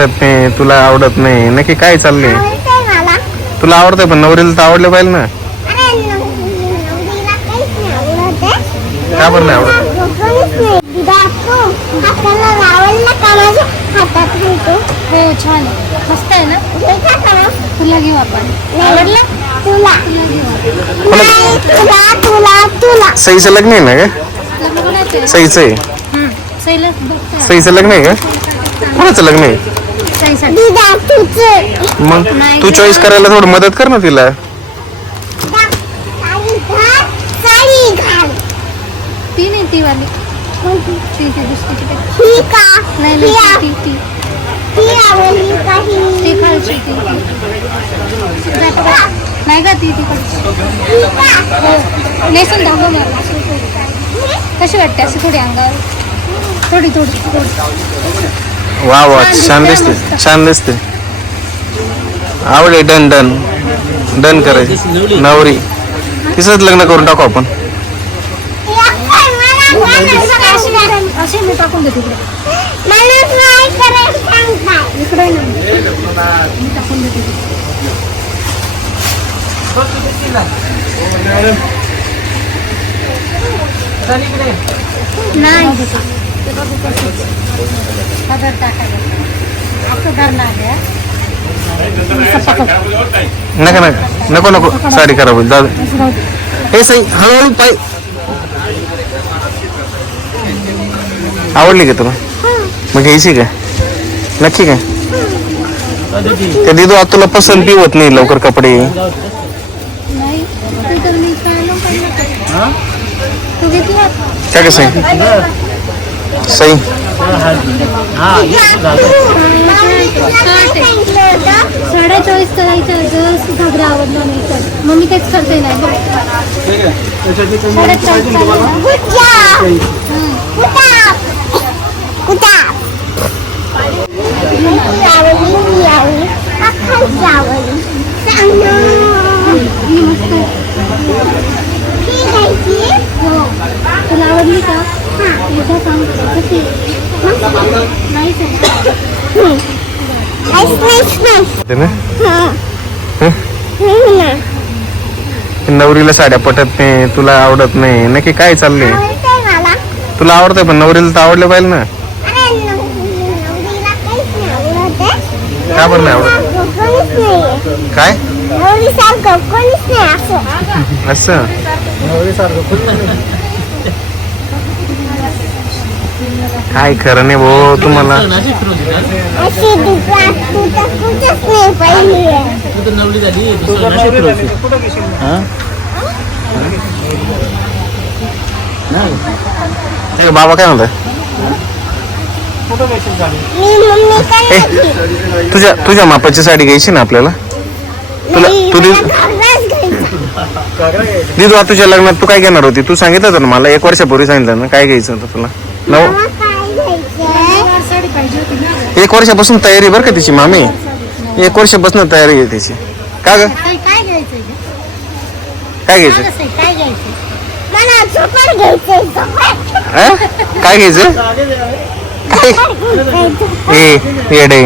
पटत नाही तुला आवडत नाही. नक्की काय चाललंय? आवडतंय मला तुला आवडतंय पण नवरीला तर आवडलं पाहिजे ना. अरे नवरीला काहीच नाही आवडत आहे. का बरं नाही आवडत? कोणीच नाही दाखव हाताला आवडलं का माझ्या हातात घालतो हो छान आहे. मस्त आहे ना? का करा तुला घेऊ आपण. आवडला? तुला तुला घेऊ नाही तुला तुला तुला सईचं लग्न आहे ना का लग्न कोणाचं आहे? सईचं आहे. हम्म. सैलच बघतोय सईचं लग्न आहे का? कोणाचं लग्न आहे? मग तू चॉईस करायला थोडं मदत कर ना तिला. ती नाही ती वाली? ती ती दुसरी ती नाही नाही ती ती ती. खालची ती? नाही का ती तिकडची ही हो. नेसून दाखव मला. कशी वाटते असं थोडी अंगावर? थोडी थोडी थोडी. वा वा छान दिसते छान दिसते आवडे डन डन. डन करायची. नवरी. तिचंच लग्न करून टाकू आपण. या टाकायला असं धरणार आहे असं पकड नका नका. नको नको. साडी खराब होईल. दादा. हे सई हळूहळू पाय. आवडली का तुला? मग घ्यायची का? नक्की काय ते दिदू आता तुला पसंत बी होत नाही लवकर कपडे. तू तू? काय कसं साड्या चॉईस करायच्या जर घागरा आवडला नाही तर. मग मी तेच करते नाही आवडली आवडली आवडली सांग ना ही मस्त आहे. ही घ्यायची हो तुला आवडली का हां एकदा सांग कशी आहे? नाही सांग नाईस नाईस नाईस ते ना हं हं ना नवरीला साड्या पटत नाही तुला आवडत नाही. नक्की काय चाललंय? तुला आवडतंय पण नवरीला तर आवडलं पाहिजे ना. काय नाही आवडत का बरं नाही आवडत? काय? असं? काय खरं नाही भाऊ तुम्हाला अशी दुकान तू तर कुठंच नाही पहिली आहे. ते बाबा काय म्हणताय? मी मम्मी ए तुझ्या तुझ्या मापाची साडी घ्यायची ना आपल्याला? तुला तू दि- दिदू तुझ्या लग्नात तू काय घेणार होती? तू सांगितलं होतं ना मला एक वर्षापूर्वी सांगितलं ना काय घ्यायचं होतं तुला? नऊ काय घ्यायचंय साडी पाहिजे होती ना एक वर्षापासून तयारी बरं का तिची मामी? एक वर्षापासून तयारी आहे तिची. का ग? काय काय घ्यायचंय ग? काय घ्यायचं? कसं आहे? काय घ्यायचंय? मला झोपाड घ्यायचंय झोपाड अं? काय घ्यायचं? काय? ए येडे.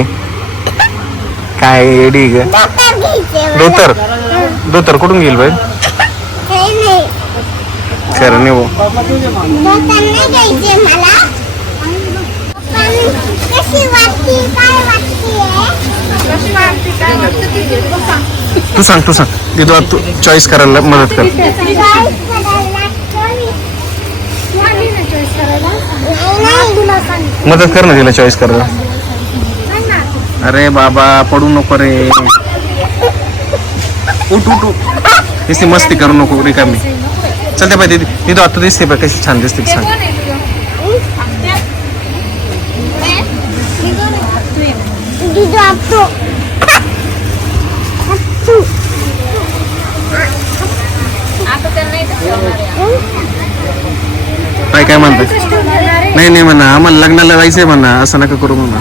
काय येडी ग? घ्यायचंय मला. धोतर धोतर कुठून घेईल बाई? काही नाही. खरं नाही भाऊ धोतर नाही घ्यायचंय मला. पण तू सांग. तू सांग दिदू आता तू चॉईस करायला मदत कर. चॉईस करायला कोणी? वाटली ना choice करायला? नाही. तुला सांग. मदत कर ना तिला चॉईस करायला. अरे बाबा पडू नको रे. उठ उठ उठ. मस्ती करू नको रिकामी चलते पाय दीदी आता दिसते पाय कशी छान दिसते सांग कोण आहे तुझं? दिदू आपतो काय म्हणतात नाही नाही म्हणा. आम्हाला लग्नाला जायचंय म्हणा. असं नका करू म्हणा.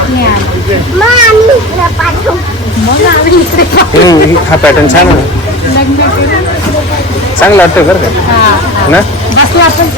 नाही मग आम्ही इकडे हा पॅटर्न छान आहे लग्न केलं चांगला वाटतोय बरं का? हा. ना? बसला पण